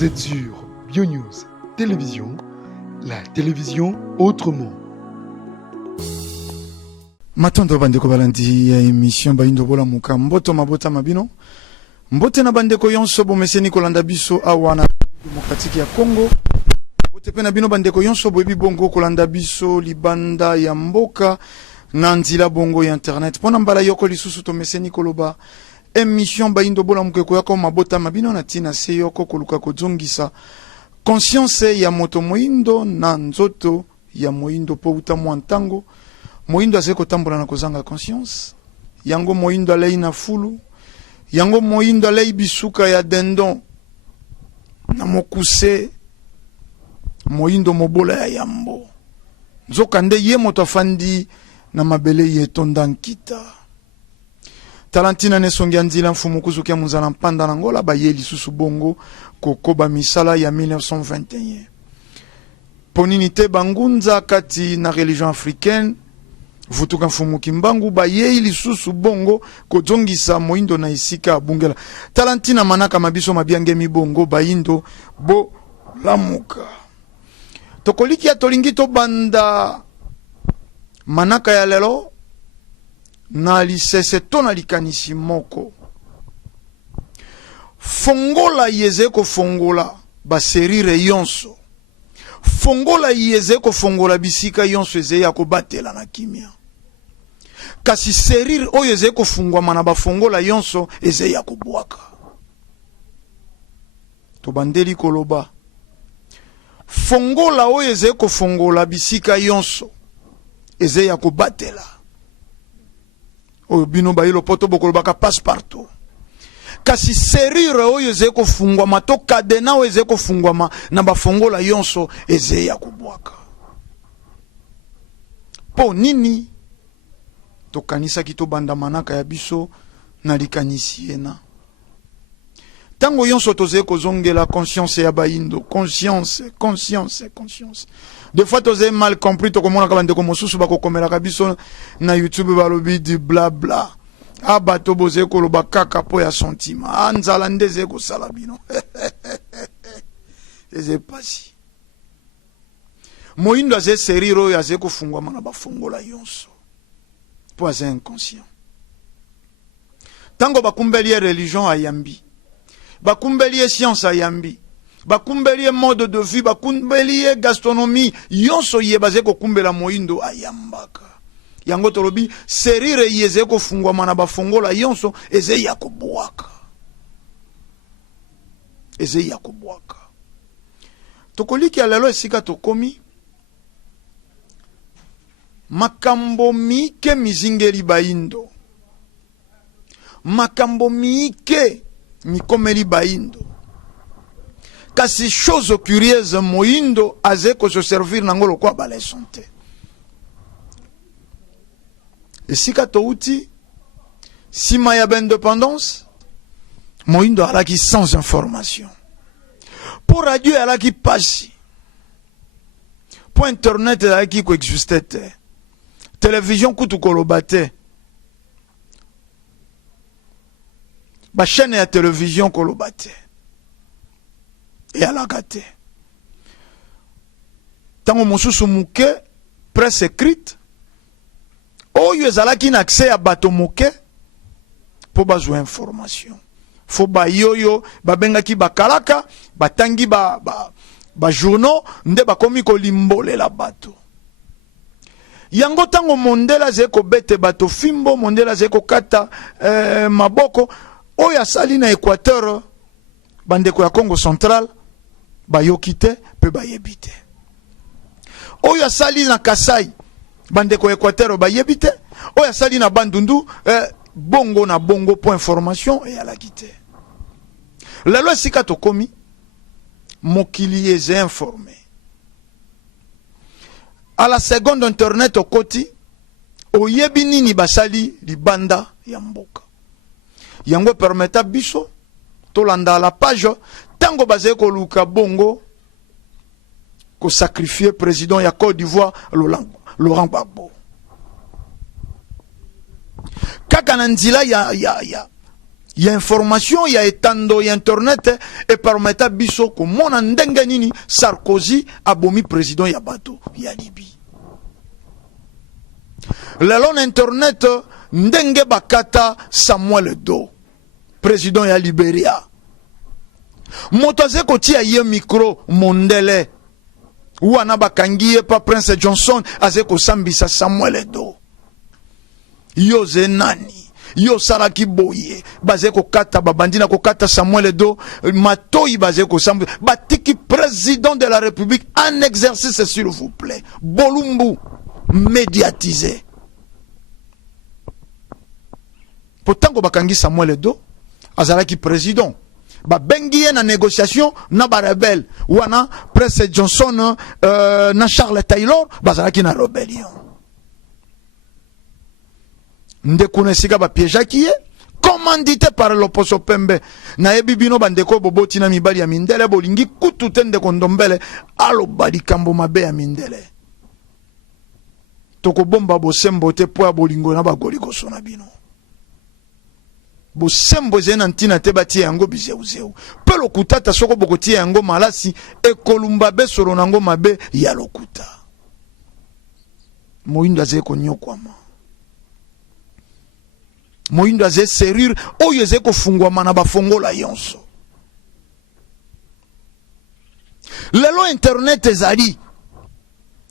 Vous êtes sur BioNews Télévision, la télévision autrement. Matondo bandeko balandi ya émission Bayindo bola muka mboto mabota mabino mbote na bandeko yonso bomeseni kolanda biso awana demokratiki ya Congo mbote pe na bino bandeko yonso boyebi bongo kolanda biso libanda ya mboka na nzila bongo ya internet pona mbala yoko lisusu to meseni koloba émission Bayindo bola muka ko yako mabota mabino na tina se yoko koluka kozongisa conscience ya moto moindo na nzoto ya moindo po utamu ntango moindo azeko tambola na kozanga conscience yango moindo alei na fulu yango moindo alei bisuka ya dendon na mokuse moindo mobola ya yambo nzoka nde ye moto afandi na mabele ye tondankita talantina ne songia nzila mfumu kuzukia muzala mpanda na ngola bayeli susu bongo kokoba misala ya 1921 ponini te bangunza kati na religion africaine vutuka mfumu kimbangu bayei lisusu bongo kozongisa moindo na isika abungela talantina manaka mabiso mabiange mibongo bayindo bo lamuka tokoliki ya tolingi to banda manaka ya lelo na lisese to na likanisi moko fongola yeze ko fongola baserire yonso fongola yeze ko fongola bisika yonso eze ya ko batela na kimia kasi serire oyo eze ko fungwa mana ba fongola yonso eze ya ko bwaka to bandeli koloba fongola oyo eze ko fongola bisika yonso eze ya ko batela oyo bino bayilo poto bokoloba ka passe partout kasi serire oyo eze ko fungwa mato kadena oyo eze ko fungwa na ba fongola yonso eze ya ko bwaka po nini to kanisa kito banda manaka ya biso na likanisi ena tango yonso toze kozongela conscience ya bayindo conscience des fois toze mal compris to komona ka bandeko mosusu bakokomela ka biso na YouTube balobi di bla bla abato boze koloba kaka po ya sentiment anzala ndeze ko sala bino eze pasi moindo aze seriro ya ze ko fungwa mana bafongola yonso po aze inconscient tango bakumbeli religion ayambi bakumbeli science ayambi bakumbeli mode de vie bakumbeli gastronomie yonso ye baze ko kumbela moindo ayambaka yango tolobi serire yeze ko fungwa mana bafongola yonso eze ya kubwaka tokoliki alelo esika tokomi makambo mike mizingeli bayindo makambo mike mikomeli bayindo kasi chose curieuse moindo aze ko se servir nangolo kwa bale santé esika touti sima ya indépendance moindo alaki sans information pour radio alaki pasi pour internet alaki ko existait télévision kutu kolobate ba chaîne ya télévision kolobate et alakate tango mosusu muke presse écrite oyo ezalaki na accès à bato moke po bazwa information fo bayoyo babengaki bakalaka batangi ba journaux nde bakomi kolimbolela bato yango tango mondela zeko bete bato fimbo mondela zeko kata maboko oyo asali na Équateur bandeko ya Congo central bayokite pe bayebite oyo asali na Kasai bandeko Équateur bayebite oyo asali na Bandundu bongo na bongo point information et ala kite lelo esika tokomi mokili eze informé à la seconde internet okoti oyebi nini basali libanda ya mboka yango permeta biso tolanda la page tango bazé ko luka bongo ko sacrifier président ya Côte d'Ivoire Laurent Gbagbo kaka na nzila Il y a information, il y a étando, il y a internet, et permettra biso ko mona ndenge nini Sarkozy abomi président ya bato ya Libye. Lelon internet ndenge bakata Samuel Doe, président ya Liberia. Motoze kotia ye micro mondele. Wana bakangiye pa Prince Johnson azeko sambisa Samuel Doe. Yo zenani. Yo saraki boye bazeko kata babandina ko kata Samuel Doe matoi bazeko sambu batiki président de la République en exercice s'il vous plaît bolumbu médiatisé pourtant ko bakangi Samuel Doe azalaki président ba bengiye na négociation na ba rebelle wana Prince Johnson na Charles Taylor bazalaki na rébellion. Ndekuna sika ba piège qui est commandité par l'opposition Pembe na ebibino bandeko boboti na mibali ya mindele bolingi kututende kondombele alo bali kambo mabe ya mindele toko bomba bosembo te po bolingo na bagoli kosona bino bosembo zena ntina te bati yango bizeuzeu pe lokutata soko bokoti yango malasi ekolumba be solo nango mabe ya lokuta moindo azeko nyokwama moindo aze serire oyo ezeko fungwama na bafongola yonso lelo internet ezali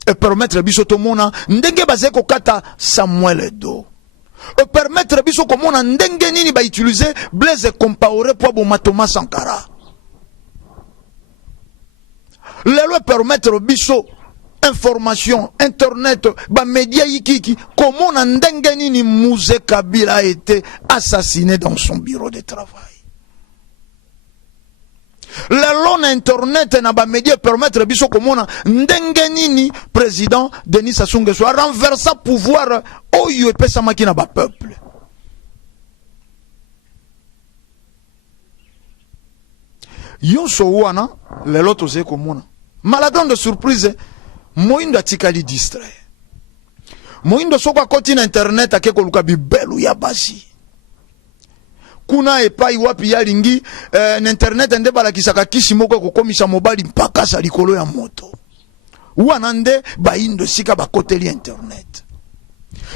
e permettre biso tomona ndenge bazeko kata Samuel Doe e permettre biso komona ndenge nini ba utiliser Blaise Compaoré po bo Thomas Sankara lelo e permettre biso information, internet, ba média yikiki, comment ndenge nini Mouzé Kabila a été assassiné dans son bureau de travail. Le long internet na ba média permettre biso comment ndenge nini président Denis Sassou Nguesso a renversé pouvoir oyo epesa makina ba peuple. Yonso wana le lot ose komona. Malgré de surprise Moindo atikali distrait. Moindo soko koti na internet akeko luka bibelu ya basi. Kuna epai wapi ya lingi na internet ende balakisaka kisi moko kokomisa mobali mpaka sa likolo ya moto. Wanande baindo sika bakoteli internet.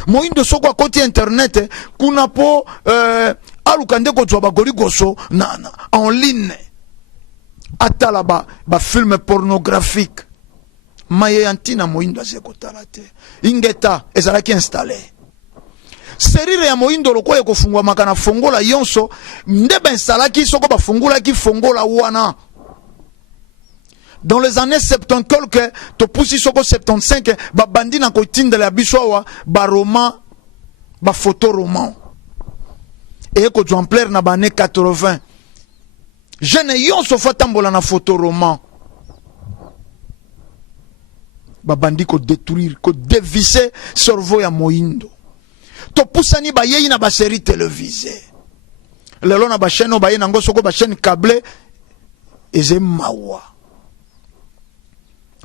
Moindo soko koti internet kuna po aluka ndeko twa bagoli goso na en ligne. Atala ba film pornographique. Maye antina moindo azeko talate ingeta ezalaki installé serire ya moindo lokoye kofungwa makana fongola yonso ndeba installaki soko ba fongola ki fongola wana dans les années 70 quelque to pusi soko 75 ba bandi na kotindela biso wa ba roman ba photo roman et ko exemplaire na ba années 80 jeune yonso fatambola na photo roman babandi ko détruire ko dévisser cerveau ya moindo to pusani ba yeyi na ba série télévisée lelo na ba chaîne ba yena ngosoko ba chaîne câblée eze mawa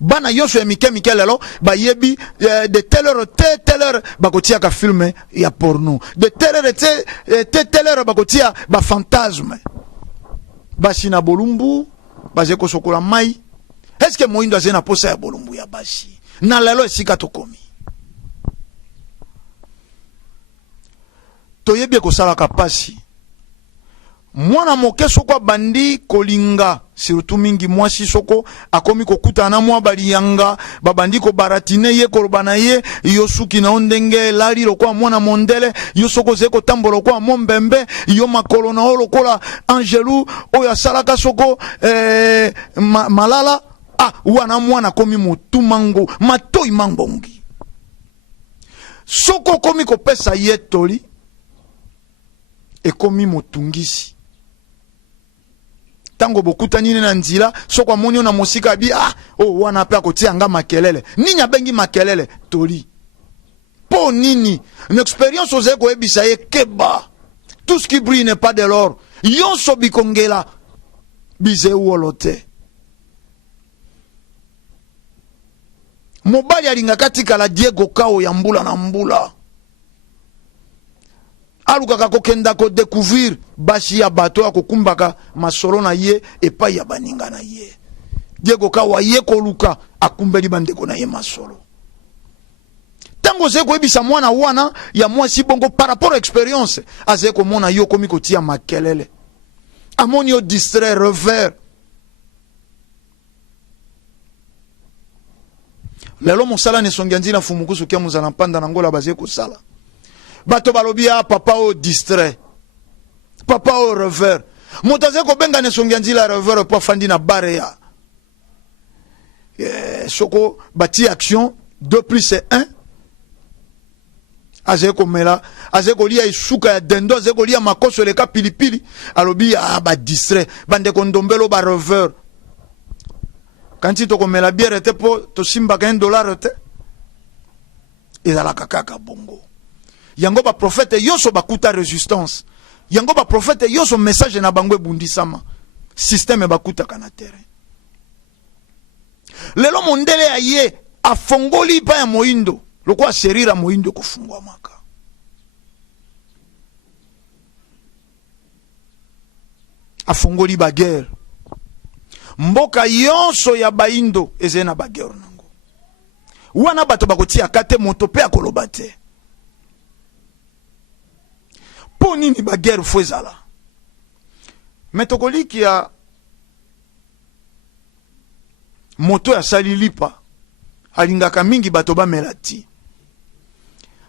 bana yoso ya mike lelo ba yebi de telle heure ba kotia ka film ya porno de telle heure ba kotia ba fantasme basi na bolumbu bazeko sokola mai. Est-ce que moindo azena posa ya bolumbu ya basi na lelo esika tokomi toyebi ko sala kapasi mwana moke soko bandi kolinga surtout mingi mwasi soko akomi kokuta na mwa baliyanga babandi ko baratine ye kolobana ye yo suki na ondenge lali lokwa mwana mondele yo soko zeko tambolo kwa mombembe yo makolo na olokola Angelou oyo asalaka soko malala wana mwana komi motu mango matoi mambongi soko komi kopesa ye toli e komi motungisi tango bokuta nini na nzila soko amoni na mosika bi wana pe akotia nga makelele nini abengi makelele toli po nini une expérience ozeko ebisa ye keba tout ce qui brille n'est pas de l'or yonso bikongela bize wolote mobali alinga katika la Diego Kao ya mbula na mbula alukaka kokenda ko découvrir bashi ya bato ya kokumbaka masolo na ye epai ya baninga na ye. Diego kawa ye koluka akumbeli bandeko na ye masolo. Tango zeko ebisa mwana wana ya mwasi bongo par rapport à expérience azeko mona yo komi kotia makelele. Amoni yo distrait revers. Lelo mosala ne songianzi na fumukusu kia muzala mpanda na ngola bazeko sala. Bato balobia papa o distrait. Papa o revers. Motazeko benga ne songianzi la revers po fandi na bare ya. Soko bati action 2 plus c'est 1. Azeko mela, azeko lia isuka ya dendo, azeko lia makoso leka pilipili, alobi ba distrait, bande kondombelo ba revers. Quand tu te mela bière te po to simba $1 te. Ezala kaka bongo. Yango ba prophète yoso bakuta résistance. Yango ba prophète yoso message na bangwe bundisama. Système bakuta kana terrain. Lelo mondele aye afongoli pa ya moindo. Lokwa serira moindo kufungwa maka. Afongoli ba guerre. Mboka yonso ya baindo ezena ba guerre nango. Wana bato bakotia kate moto pe akoloba te. Po nini ba guerre fwezala? Metokoliki ya moto ya salilipa alingaka mingi bato ba melati.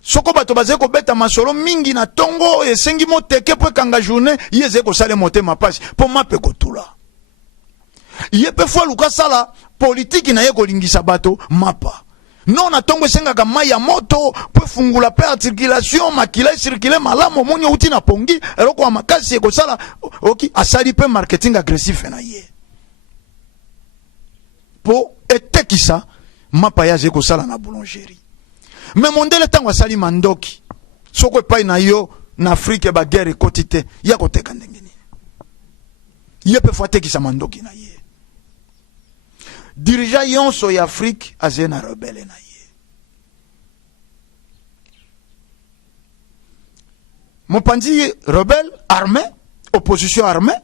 Soko bato bazeko beta masolo mingi na tongo esengi moteke po kanga journée yezeko sale motema pasi po mape kotula. Yepe fwa luka sala politique na yeko lingisa bato mapa. Non na tongo esenga mai ya moto po fungula pe circulation makila circuler malamo monyo uti na pongi eloko wa makasi yeko sala oki asali pe marketing agressif na ye. Po etekisa mapa ya zeko sala na boulangerie. Mais mondele tango asali mandoki. Soko epai na yo na Afrique ba guerre kotite ya koteka ndenge nini. Yepe fwa tekisa mandoki na ye. Dirigeant yonso ya Afrique azena rebelle na ye. Mopanzi rebelle armé, opposition armée.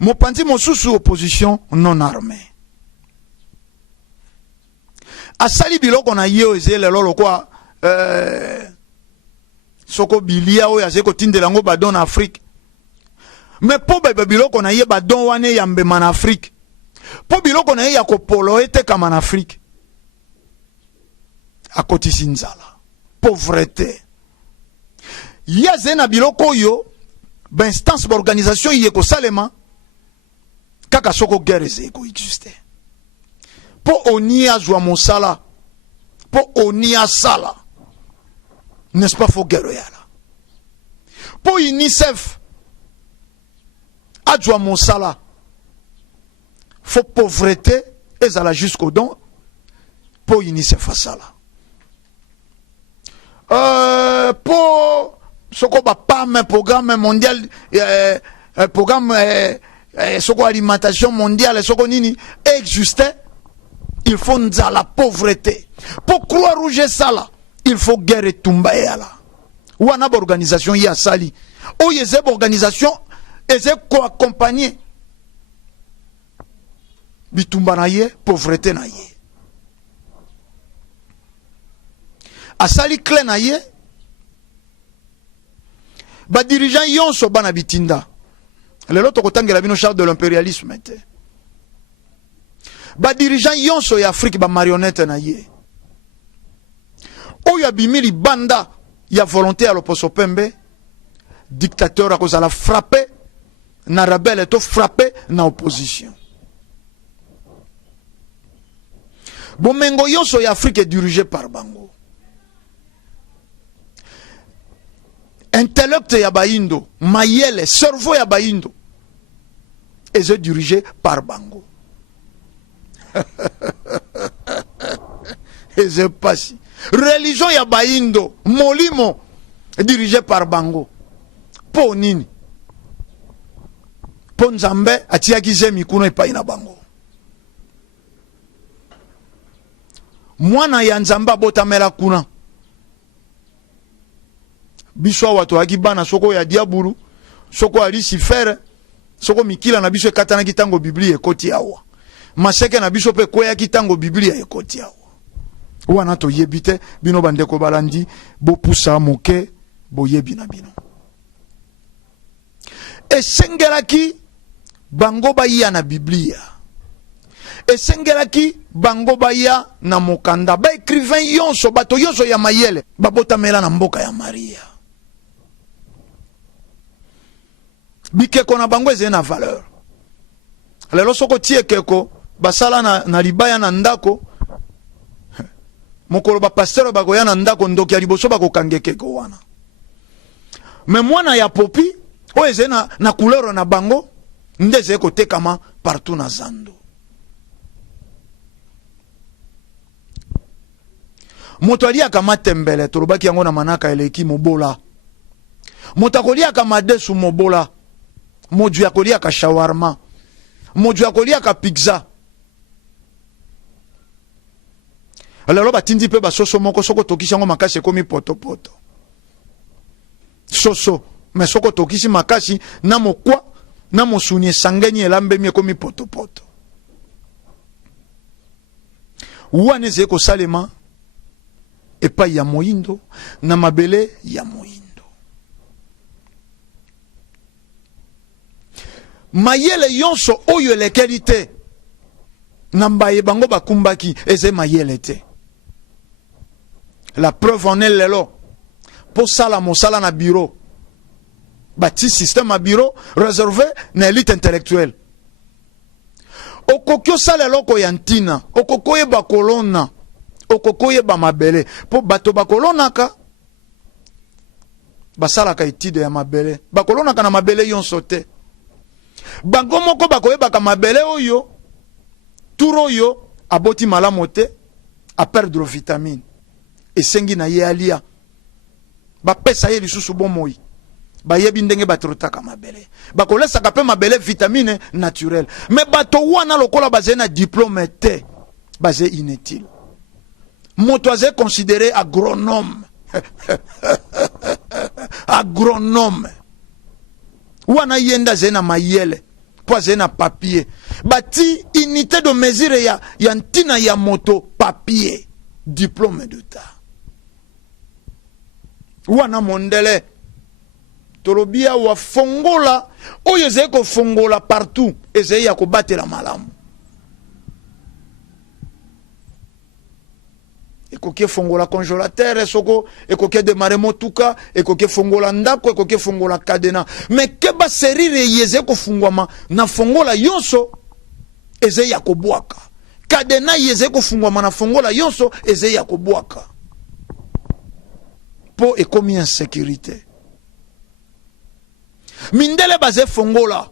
Mopanzi mosusu opposition non armée. Asali biloko na ye ezele lolo kwa soko bilia o yazeko tindelango badon na Afrique. Mais po bebe biloko na ye badon wane yambe man Afrique. Po biloko na ye ya kopolo ete kama na Afrique. Akotisi nzala. Pauvreté. Yazena biloko yo ba instance ba organisation yeko salema kaka soko guerre zeko existe. Po oni azwa mosala. Po oni asala. N'est-ce pas fo guerre yala. Po UNICEF azwa mosala. Fo pauvreté ezala jusqu'au don. Po UNICEF asala. Po soko ba PAM programme mondial programme soko alimentation mondiale soko nini existait. Il faut la pauvreté. Pour Croix-Rouge sala, il faut guerre tumba yala. Ou an organisation ya sali. Ou yezeb organisation ezeb ko accompagner. Bitumba na ye, pauvreté na ye. Asali kle na ye. Ba dirigeant yonso bana bitinda. Lelo tokotangela bino char de l'impérialisme te. Ba dirigeant yonso ya Afrique ba marionnette na ye. Oya bimili banda ya volonté à l'opposo pembe. Dictateur a cause à la frappé. Na rebelle to frappé na opposition. Bomengo yonso ya Afrique est dirigé par bango. Intellect ya baindo, mayele, cerveau ya baindo. Et est dirigé par bango. Et c'est pas si. Religion ya baindo, molimo, dirigé par bango. Po nini. Po nzambe, atiaki zemi kuno epai na bango. Mwana ya nzamba botamela kuna. biso watu akibana soko ya diabulu soko ali sifere soko mikila na biso ekatana kitango biblia ekoti awa maseke na biso pe koya kitango biblia ekoti awa wana to yebite bino bandeko balandi bo pusa moke bo yebi na bino esengelaki bango baya na biblia esengelaki bango baya na mokanda ba écrivain yonso bato yonso ya mayele babotamela na mboka ya Maria bikeko na bango ezali na valeur lelo soko tie keko basala na libaya na ndako mokolo ba pasteur bakoya na ndako ndoki ya liboso bakokange keko wana me mwana ya popi oyo ezali na couleur na bango nde ezali kotekama partout na zando moto aliaka matembele tolobaki yango na manaka eleki mobola moto akoliaka madesu mobola moju ya koliaka shawarma moju ya koliaka pizza lelo batindi pe basoso moko soko tokisi yango makasi ekomi potopoto soso me soko tokisi makasi na mokwa na mosuni esangeni elambemi ekomi potopoto wana ezali kosalema epai ya moindo na mabele ya moindo mayele yonso oyo elekeli te na mbaye bango bakumbaki eze mayele te la preuve en est lelo po sala mosala na bureau bati système à bureau réservé na élite intellectuelle okoki osala eloko ya ntina okoki oyeba kolona okoki oyeba mabele po bato bakolonaka basalaka étude ya mabele bakolonaka na mabele yonso te bango moko bakoyebaka mabele oyo tour oyo aboti malamu te a perdre vitamine esengi na ye alia bapesa ye lisusu bomoi bayebi ndenge batrotaka mabele bakolesaka pe mabele vitamine naturelle mais bato wana lokola bazali na diplôme te bazali inutile moto azali considéré agronome agronome wana yenda azali na mayele po azali na papier bati unité de mesure ya ntina ya moto papier diplôme d'état wana mondele tolobia wa fongola oyo ezali kofongola partout ezali ya kobatela malamu ekoki fongola congélateur soko ekoki démarrer motuka ekoki fongola ndako ekoki fongola cadena mais keba serire yeze kofungwama na fongola yonso ezali ya kobwaka cadena yeze kofungwama na fongola yonso ezali ya kobwaka po ekomi insécurité mindele bazé fongola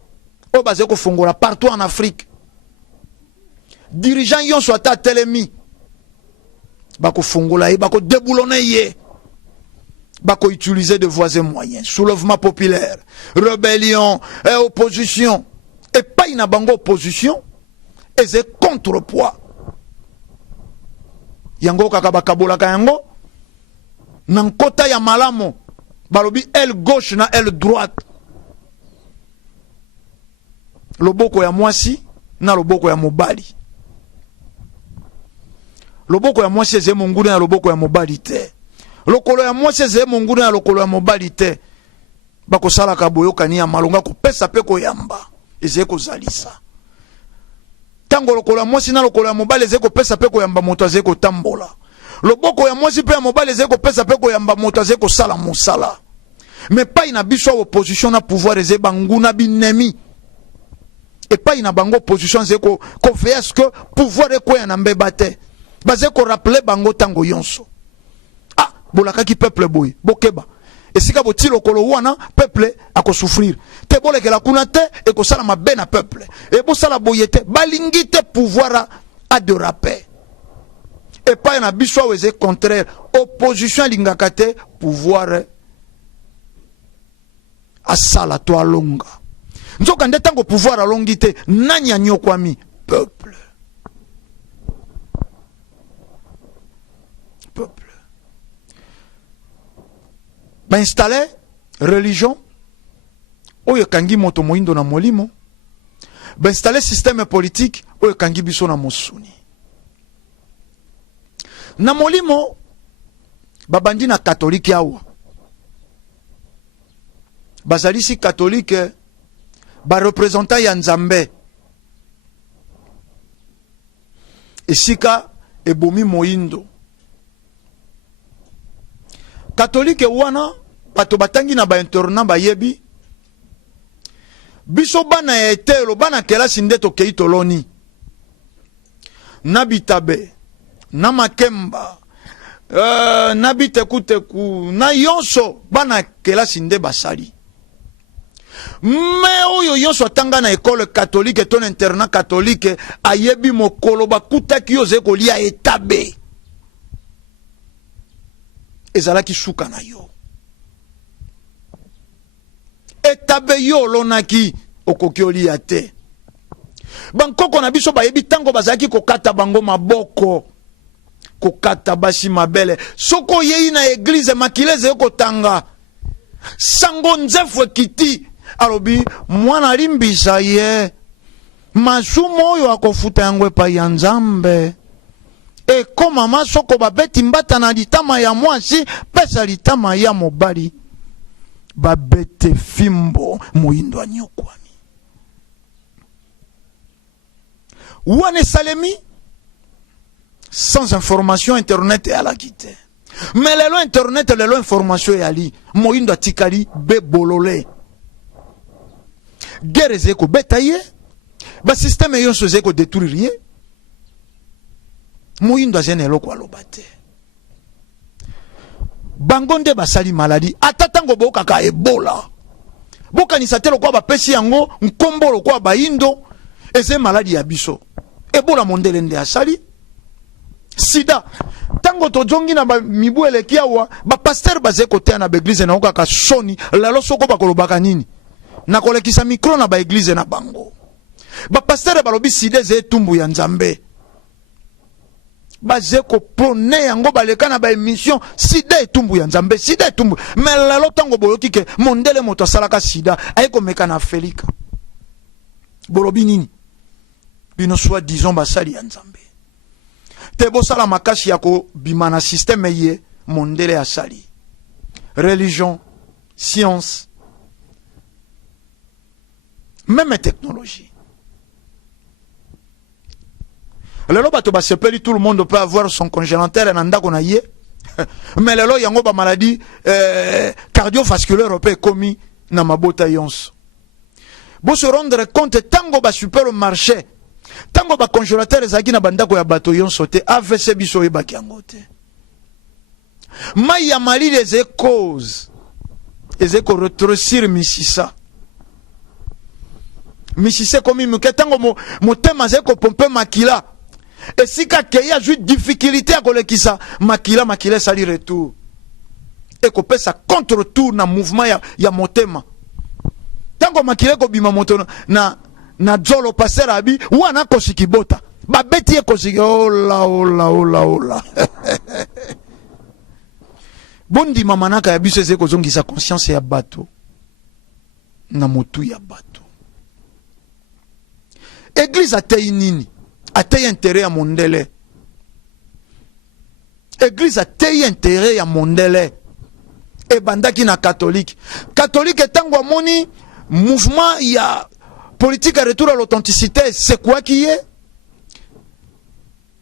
o bazé ko fongola partout en Afrique dirigeant yonso ata telemi bako fongola ye bako déboulonner ye bako utiliser de voies et moyens soulèvement populaire rébellion et opposition et pas ina bango opposition et c'est contrepoids yango kaka bakabolaka yango nan kota ya malamo balobi aile gauche na aile droite loboko ya mwasi na loboko ya mobali loboko ya mwasi eze monguna na loboko ya mobali te lokolo ya mwasi eze monguna na lokolo ya mobali te bakosala ka boyokani ya malonga kopesa pe koyamba eze kozalisa tango lokolo ya mwasi na lokolo ya mobali eze kopesa pe koyamba moto aze kotambola loboko ya mwasi pe ya mobali eze kopesa pe koyamba moto aze kosala mosala mais pas ina biso opposition na pouvoir eze banguna binemi et pas ina bango opposition eze ko veiller ce que pouvoir ekoya na mbeba te baze ko rappeler bango tango yonso ah bolakaki peuple boy bokeba esika boti lokolo wana peuple akosouffrir te bolekela kuna te ekosala mabe na peuple e bosala boye te balingi te pouvoir a de rapper et pas na biso weze contraire opposition lingaka te pouvoir asala to alonga nzoka nde tango pouvoir alongi te nani anyokwami peuple installé religion oyo kangi moto moindo na molimo, installé système politique oyo kangi biso na mosuni. Na molimo babandi na catholique awa, bazalisi catholique ba représentant ya Nzambe, esika ebomi moindo. Catholique wana bato batangi na ba internat bayebi biso bana ya etelo bana kelasi nde tokei toloni na Bitabe na Makemba na Bitekuteku na yonso bana kelasi nde basali. Me oyo yonso atanga na école catholique ton internat catholique ayebi mokolo bakutaki yo zeko lia etabe ezalaki suka na yo. Etabe yo lonaki okoki olia te. Bankoko na biso bayebi tango bazaki kokata bango maboko, kokata basi mabele. Soko yei na église makileze yoko tanga sango nzefwe kiti alobi mwana limbisa ye masumo oyo akofuta yango epa ya Nzambe. Ekoma masoko babeti mbata na litama ya mwasi pesa litama ya mobali babete fimbo moindo anyokwami. Wane salemi sans information internet et ala kite. Mais lelo internet lelo information et ali moindo atikali be bolole. Guerre zeko betaye ba système yonso zeko détruire. Moindo azene loko alobate. Bangonde basali maladie atatango boka ka Ebola boka ni satelo kwa bapesi yango nkombolo kwa baindo eze maladie ya biso. Ebola mondele nde asali sida tango tojongi na mibu eleki awa ba pasteur baze kotea na église na okaka soni lalo soko bakolobaka nini na kolekisa micro na ba église na bango ba pasteur balobi sida ze tumbu ya Nzambe bazeko prone yango baleka na ba émission sida etumbu ya Nzambe sida etumbu mais lalo tango boyoki ke mondele moto asalaka sida ayeko meka na Felika bolobi nini bino soit disons basali ya Nzambe te bosala makasi ya ko bimana système ye mondele asali religion science même technologie. Lelo bato basepeli tout le monde peut avoir son congélateur en ndako na ye. Mais lelo yango ba maladie cardiovasculaire peut commis na mabota yonso. Bo se rendre compte tango ba supermarché tango ba congélateur ezaki na bandako ya bato yonso te AVC biso e bakiango te. Mai ya mali les causes ezeko retrocir misisa. Misisa komi muketango motema zeko pompe makila. Et si il y a juste difficulté à kolekisa makila sali retour et ko pesa contre tour na mouvement ya motema tango makila ko bima moto na dzolo passer abi wana ko sikibota ba beti ko siki ola bondi mamanaka ya biso ze ko zongisa conscience ya bato na motu ya bato. Église atei nini atei intérêt ya mondele. Église atei intérêt ya mondele. E bandaki na catholique. Catholique tango amoni mouvement ya politique à retour à l'authenticité, c'est quoi qui est?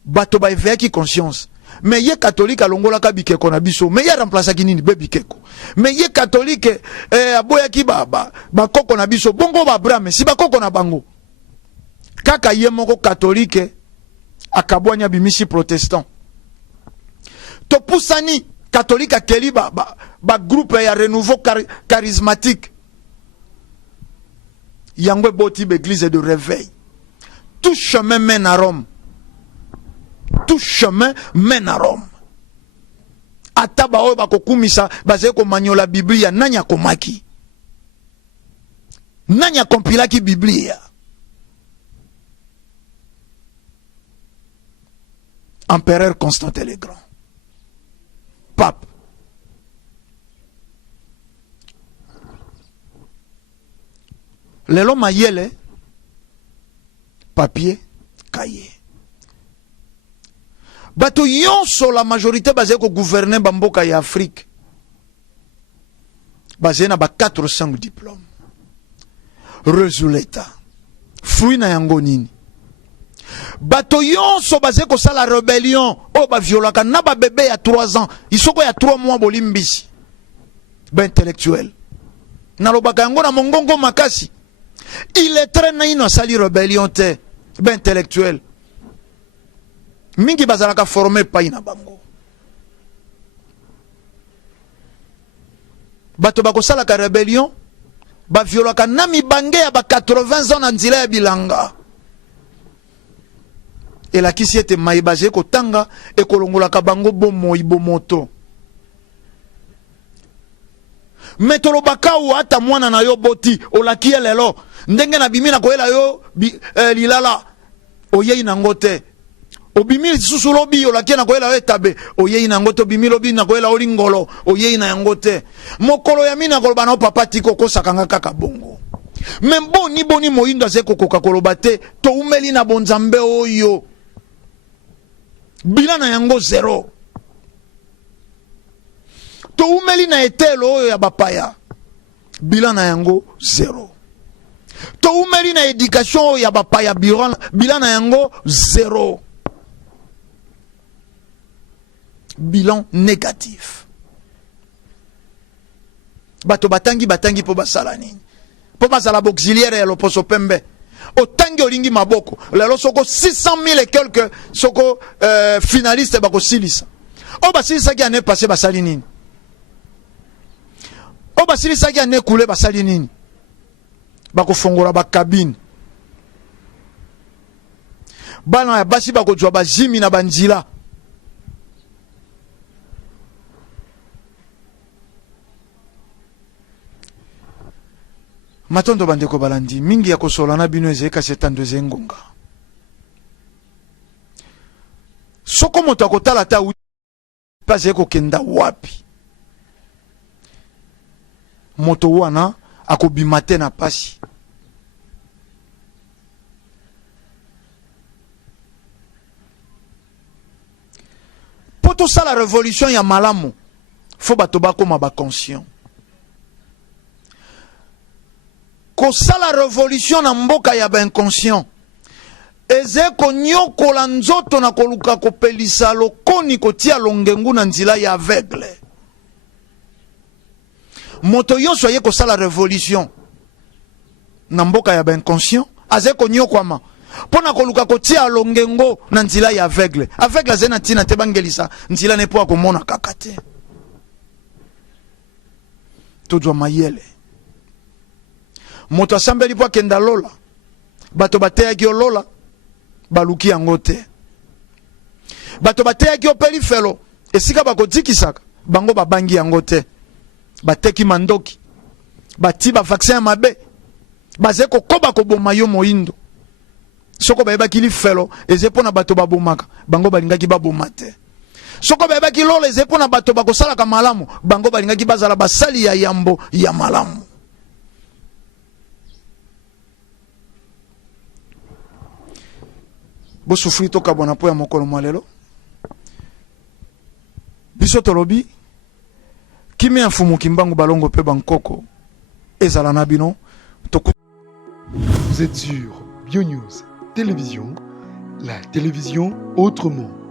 Bato ba éveillaki conscience. Mais ye catholique alongola ka bikeko na biso. Mais ye remplaça ki nini be bikeko. Mais ye catholique aboyaki ba koko na biso. Bongo ba brame si ba koko na bango. Kaka ye moko catholique akabwanya bimisi protestant. Topusani catholique akeli ba groupe ya renouveau charismatique. Yangwe boti l'église de réveil. Tout chemin mène à Rome. Tout chemin mène à Rome. Ataba oyo bakokumisa bazeko manyola Biblia nanya komaki. Nanya kompilaki Biblia. Empereur Constantin le Grand. Pape. lelo mayele papier cahier bato yonso la majorité basé ko gouverner bamboka ya Afrique basé na ba 4 ou 5 diplômes. Résultat fruit na yango nini bato yonso basé ko sala rébellion o ba violaka na ba bébé ya 3 ans isoko ya 3 mois bolimbisi ba intellectuel na lobaka yango na mongongo makasi il est très naino sali rébellion te ba intellectuel mingi bazalaka formé pa ina bango bato bakosala ka rébellion ba violaka na mibange ya ba 80 ans na nzila ya bilanga elakisi ete mayibaze kotanga ekolongolaka bango bomoi bomoto metolobaka ou ata mwana na yo boti olakie lelo ndenge na bimi na koyela yo lilala oyei nango te obimi susu lobi olakie na koyela yo etabe oyei nango te obimi lobi na koyela olingolo oyei na yango te mokolo ya mina koloba na papa tiko kosakanga kaka bongo membo ni boni moyindo aze kokoka koloba te to umeli na bonzambe oyo bila na yango 0 to umeli na etelo oyo ya bapaya bila na yango 0 to umeli na éducation oyo ya bapaya bila na yango 0 bilan négatif bato batangi po basala nini po basala auxiliaire ya loposo pembe otangi olingi maboko lelo soko 600 000 et quelques soko finaliste bako silisa o basilisa ki ane passé basali nini o basilisa ki ane koule basali nini bako fongola ba cabine bana ya basi bako jwa ba jimi na banjila matondo bandeko balandi mingi ya kosola na bino ezeka setando zengonga soko moto akotala ta pase ko kenda wapi moto wana akobimate na pasi poto sala révolution ya malamu fo bato bakoma ba conscient kosala révolution na mboka ya ba inconscient eze konyokola nzoto na koluka kopelisa lokoni kotia longengu na nzila ya aveugle moto yonso aye kosala révolution na mboka ya ba inconscient aze konyokwama pona koluka kotia longengo na nzila ya aveugle aveugle aze na tina te bangelisa nzila ne po akomona kaka te tozwa mayele moto asambeli po akenda lola bato bateyaki olola baluki yango te bato bateyaki opeli felo esika bakotikisaka bango babangi yango te bateki mandoki bati ba vaccin mabe baze kokoba koboma yo moindo soko bayebaki li felo eze pona bato babomaka bango balingaki baboma te soko bayebaki lola eze pona bato bakosalaka malamu bango balingaki bazala basali ya yambo ya malamu bo sufri to kabona po ya mokolo mwalelo biso tolobi kimi ya mfumu kimbangu balongo pe bankoko ezala na bino toku. Vous êtes sur BioNews Télévision, la télévision autrement.